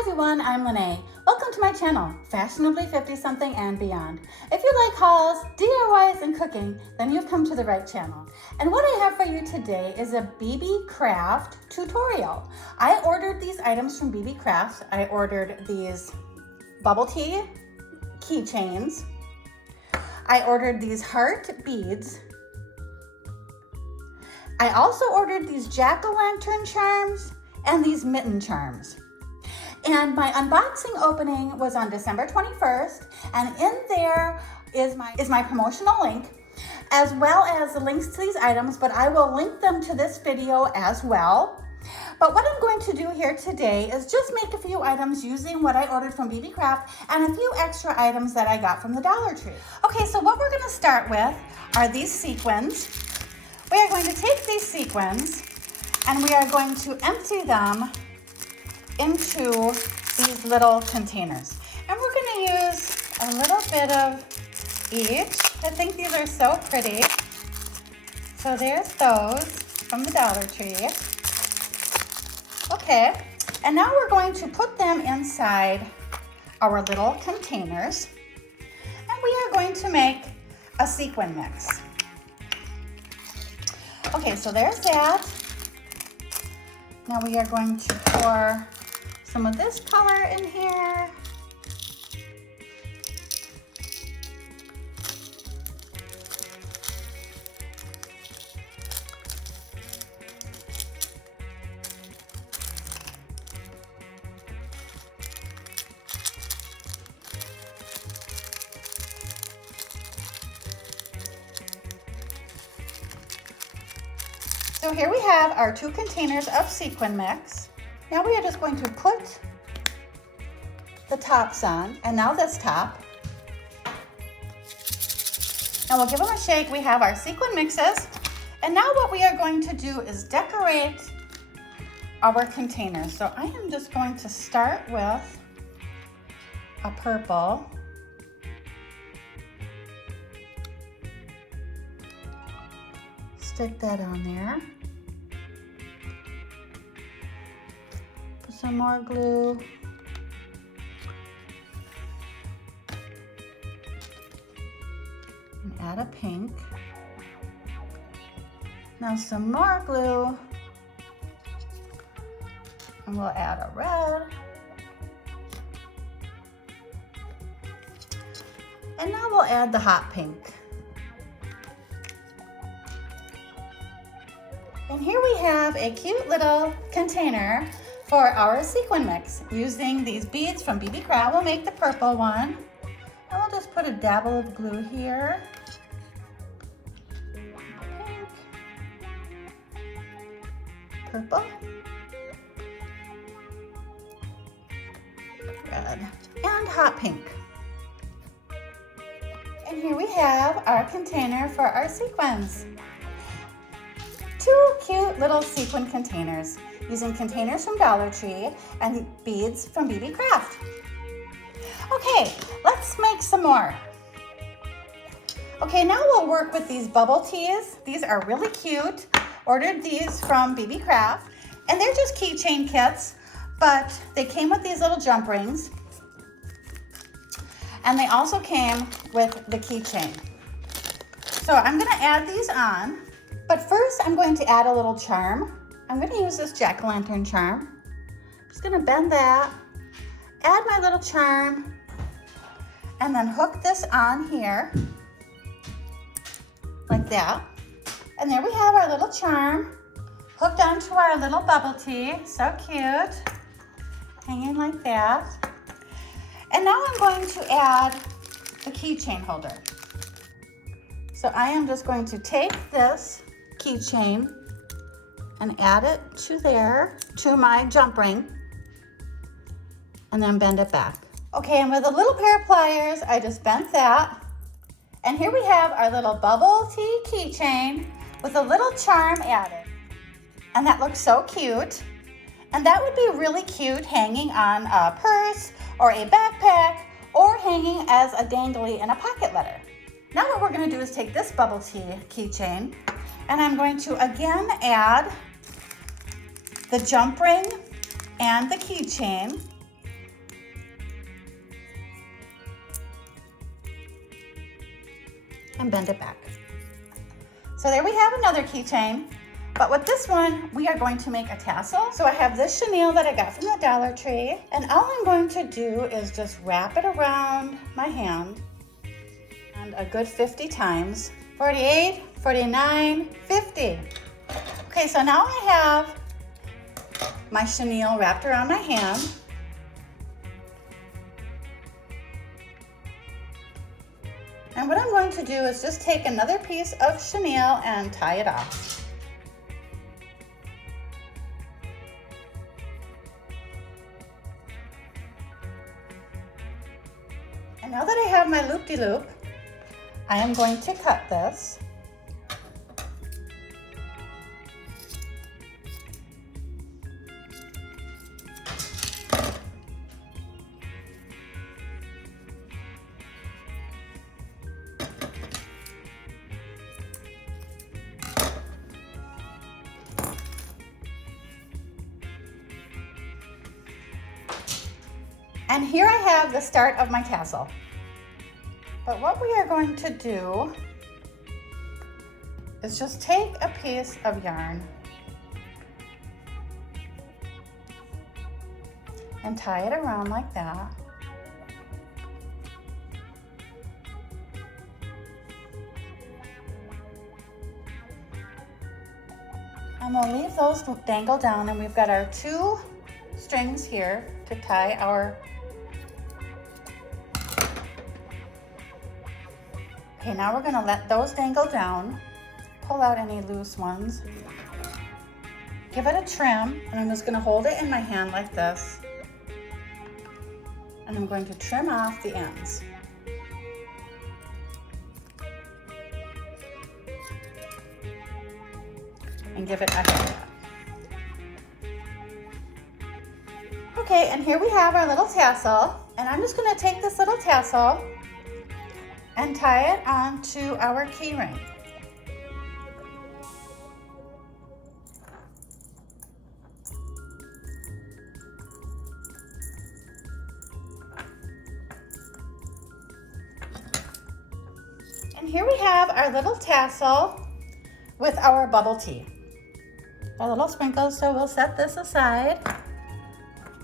Hi everyone, I'm Lene. Welcome to my channel, Fashionably 50-something and beyond. If you like hauls, DIYs, and cooking, then you've come to the right channel. And what I have for you today is a Beebeecraft tutorial. I ordered these items from Beebeecraft. I ordered these bubble tea keychains. I ordered these heart beads. I also ordered these jack-o'-lantern charms and these mitten charms. And my unboxing opening was on December 21st, and in there is my promotional link, as well as the links to these items, but I will link them to this video as well. But what I'm going to do here today is just make a few items using what I ordered from Beebeecraft and a few extra items that I got from the Dollar Tree. Okay, so what we're going to start with are these sequins. We are going to take these sequins and we are going to empty them into these little containers. And we're going to use a little bit of each. I think these are so pretty. So there's those from the Dollar Tree. Okay, and now we're going to put them inside our little containers. And we are going to make a sequin mix. Okay, so there's that. Now we are going to pour some of this color in here. So here we have our 2 containers of sequin mix. Now we are just going to put the tops on, and now this top. Now we'll give them a shake. We have our sequin mixes, and now what we are going to do is decorate our containers. So I am just going to start with a purple. Stick that on there. Put some more glue. And add a pink. Now some more glue. And we'll add a red. And now we'll add the hot pink. And here we have a cute little container for our sequin mix. Using these beads from Beebeecraft, we'll make the purple one. And we'll just put a dabble of glue here. Pink. Purple. Red. And hot pink. And here we have our container for our sequins. 2 cute little sequin containers using containers from Dollar Tree and beads from Beebeecraft. Okay, let's make some more. Okay, now we'll work with these bubble teas. These are really cute. Ordered these from Beebeecraft, and they're just keychain kits, but they came with these little jump rings, and they also came with the keychain. So I'm gonna add these on. But first, I'm going to add a little charm. I'm going to use this jack-o'-lantern charm. I'm just going to bend that, add my little charm, and then hook this on here, like that. And there we have our little charm, hooked onto our little bubble tea. So cute, hanging like that. And now I'm going to add the keychain holder. So I am just going to take this keychain and add it to my jump ring, and then bend it back. Okay, and with a little pair of pliers, I just bent that. And here we have our little bubble tea keychain with a little charm added. And that looks so cute. And that would be really cute hanging on a purse or a backpack, or hanging as a dangly in a pocket letter. Now what we're gonna do is take this bubble tea keychain, and I'm going to again add the jump ring and the keychain. and bend it back. So there we have another keychain. But with this one, we are going to make a tassel. So I have this chenille that I got from the Dollar Tree. And all I'm going to do is just wrap it around my hand. And a good 50 times. 48, 49, 50. Okay, so now I have my chenille wrapped around my hand. And what I'm going to do is just take another piece of chenille and tie it off. And now that I have my loop-de-loop, I am going to cut this. And here I have the start of my tassel. But what we are going to do is just take a piece of yarn and tie it around like that. And we'll leave those dangle down, and we've got our 2 strings here to tie our. Okay, now we're gonna let those dangle down, pull out any loose ones, give it a trim, and I'm just gonna hold it in my hand like this, and I'm going to trim off the ends. And give it a haircut. Okay, and here we have our little tassel, and I'm just gonna take this little tassel and tie it onto our key ring. And here we have our little tassel with our bubble tea. Our little sprinkles, so we'll set this aside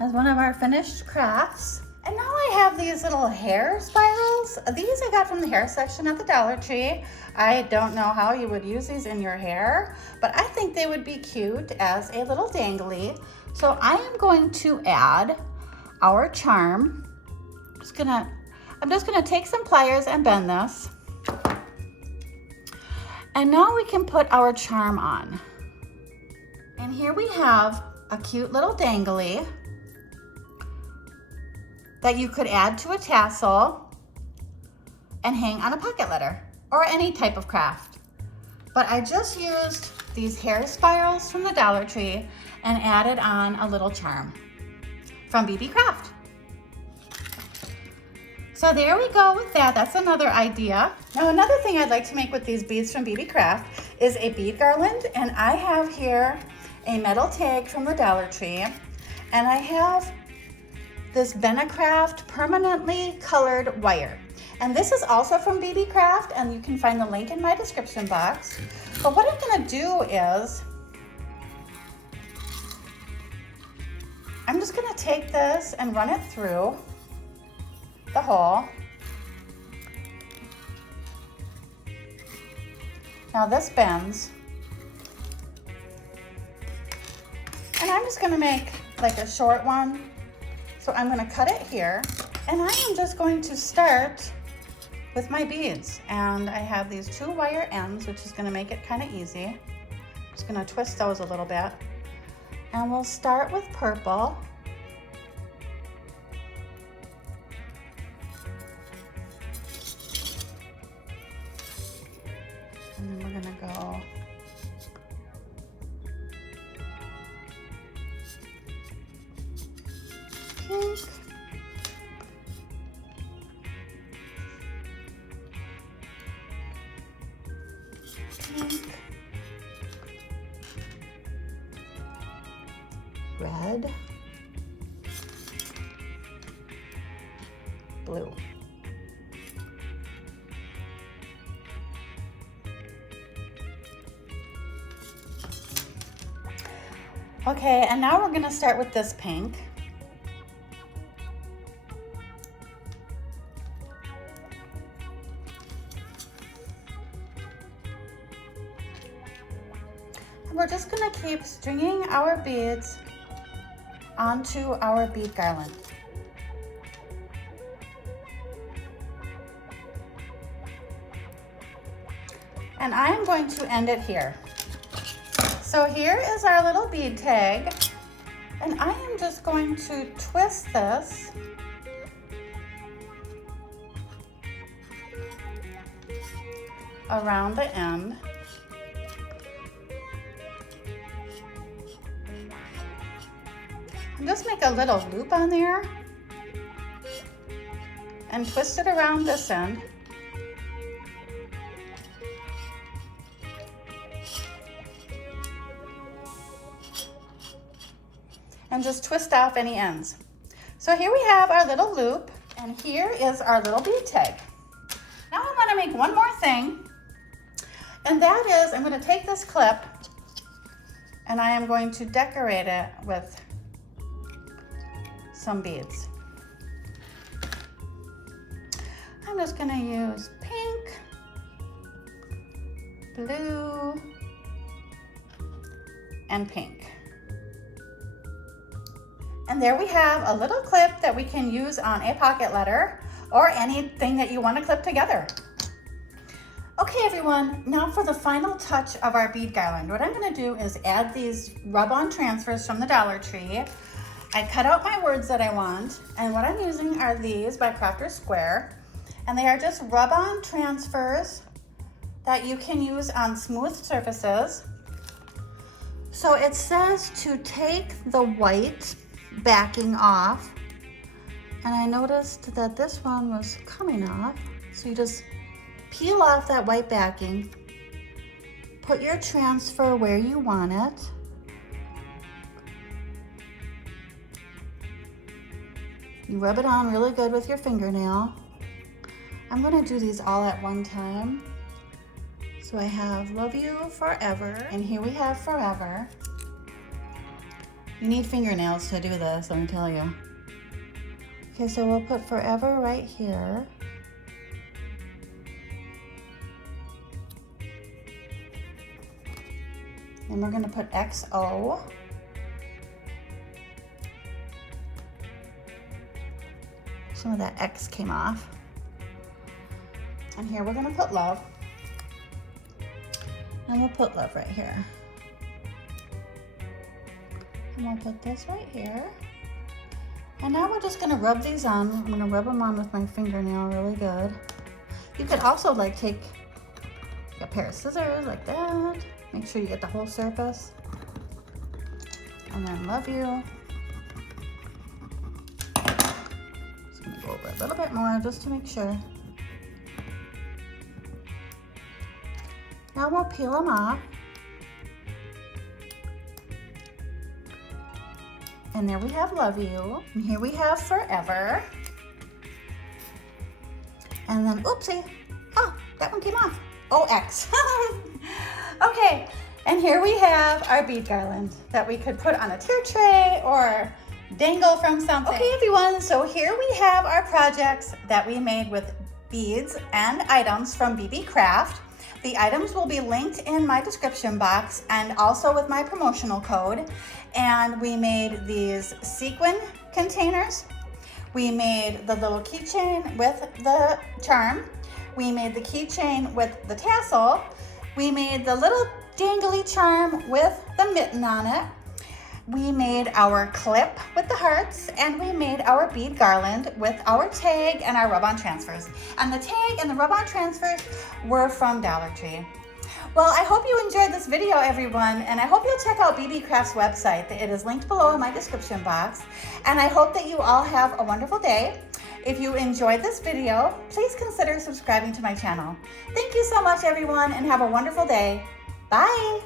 as one of our finished crafts. And now I have these little hair spirals. These I got from the hair section at the Dollar Tree. I don't know how you would use these in your hair, but I think they would be cute as a little dangly. So I am going to add our charm. I'm just gonna take some pliers and bend this. And now we can put our charm on. And here we have a cute little dangly that you could add to a tassel and hang on a pocket letter or any type of craft. But I just used these hair spirals from the Dollar Tree and added on a little charm from Beebeecraft. So there we go with that. That's another idea. Now another thing I'd like to make with these beads from Beebeecraft is a bead garland, and I have here a metal tag from the Dollar Tree, and I have this Beebeecraft permanently colored wire. And this is also from Beebeecraft, and you can find the link in my description box. But what I'm gonna do is, I'm just gonna take this and run it through the hole. Now this bends. And I'm just gonna make like a short one. So I'm gonna cut it here, and I am just going to start with my beads. And I have these 2 wire ends, which is gonna make it kind of easy. Just gonna twist those a little bit. And we'll start with purple. And then we're gonna go pink, pink, red, blue. Okay, and now we're gonna start with this pink. And we're just gonna keep stringing our beads onto our bead garland. And I am going to end it here. So here is our little bead tag, and I am just going to twist this around the end. And just make a little loop on there and twist it around this end. And just twist off any ends. So here we have our little loop, and here is our little bead tag. Now I want to make one more thing, and that is I'm going to take this clip and I am going to decorate it with some beads. I'm just going to use pink, blue, and pink. And there we have a little clip that we can use on a pocket letter or anything that you want to clip together. Okay everyone, now for the final touch of our bead garland. What I'm going to do is add these rub-on transfers from the Dollar Tree. I cut out my words that I want, and what I'm using are these by Crafter's Square, and they are just rub-on transfers that you can use on smooth surfaces. So it says to take the white backing off, and I noticed that this one was coming off, so you just peel off that white backing, put your transfer where you want it, you rub it on really good with your fingernail. I'm going to do these all at one time. So I have Love You Forever, and here we have Forever. You need fingernails to do this, let me tell you. Okay, so we'll put Forever right here. And we're going to put XO. Some of that X came off. And here we're going to put Love. And we'll put Love right here. And we'll put this right here. And now we're just going to rub these on. I'm going to rub them on with my fingernail really good. You could also like take a pair of scissors like that. Make sure you get the whole surface. And then Love You. Just going to go over a little bit more just to make sure. Now we'll peel them off. And there we have Love You. And here we have Forever. And then, oopsie. Oh, that one came off. OX. Okay, and here we have our bead garland that we could put on a tier tray or dangle from something. Okay everyone, so here we have our projects that we made with beads and items from Beebeecraft. The items will be linked in my description box and also with my promotional code. And we made these sequin containers. We made the little keychain with the charm. We made the keychain with the tassel. We made the little dangly charm with the mitten on it. We made our clip with the hearts, and we made our bead garland with our tag and our rub-on transfers. And the tag and the rub-on transfers were from Dollar Tree. Well, I hope you enjoyed this video, everyone, and I hope you'll check out Beebeecraft's website. It is linked below in my description box. And I hope that you all have a wonderful day. If you enjoyed this video, please consider subscribing to my channel. Thank you so much, everyone, and have a wonderful day. Bye.